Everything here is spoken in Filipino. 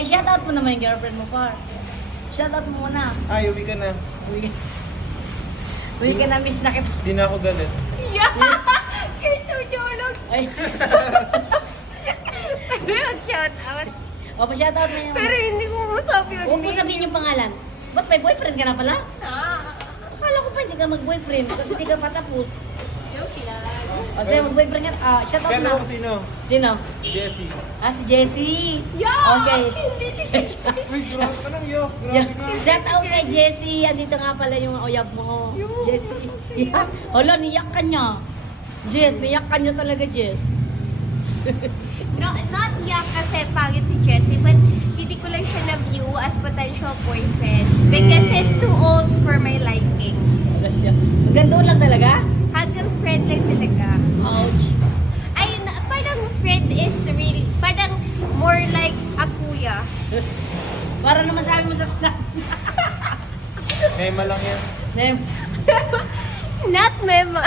Okay, shoutout mo naman yung girlfriend mo, Par. Shoutout mo muna. Ay, uwi ka na. Uwi ka na, miss na kita. Hindi na ako galit. Yeah! Ito, Jolog! Ay, Shout out. o, pa-shoutout mo yung... Pero hindi ko masabi yun. Huwag mo sabihin yung pangalan. Ba't may boyfriend ka na pala? Akala ko pa hindi ka mag-boyfriend kasi hindi ka patapos. Yung kilala. O, sige, mag-boyfriend ka. Shoutout Kaya na. ako sino? Sino? Jessie. Si Jessie. Yeah! Okay. Hindi si Jessie. Uy, grabe ka nang yo. Grabe ka. Shout out kay Jessie. Andito nga pala yung oyab mo. Jessie. Yeah. Hala, niyak ka niya. Jess, niyak ka niya talaga, Jess. No, not yak kasi pangit si Jessie, but hindi ko lang siya na-view as potential boyfriend because he's too old for my liking. Wala siya. Maganda lang talaga? Hanggang friend lang talaga. Ouch. Ay, parang friend is really, parang more like a kuya. Para naman sabi mo sa snap. Mema lang yan. Nem. Not mema.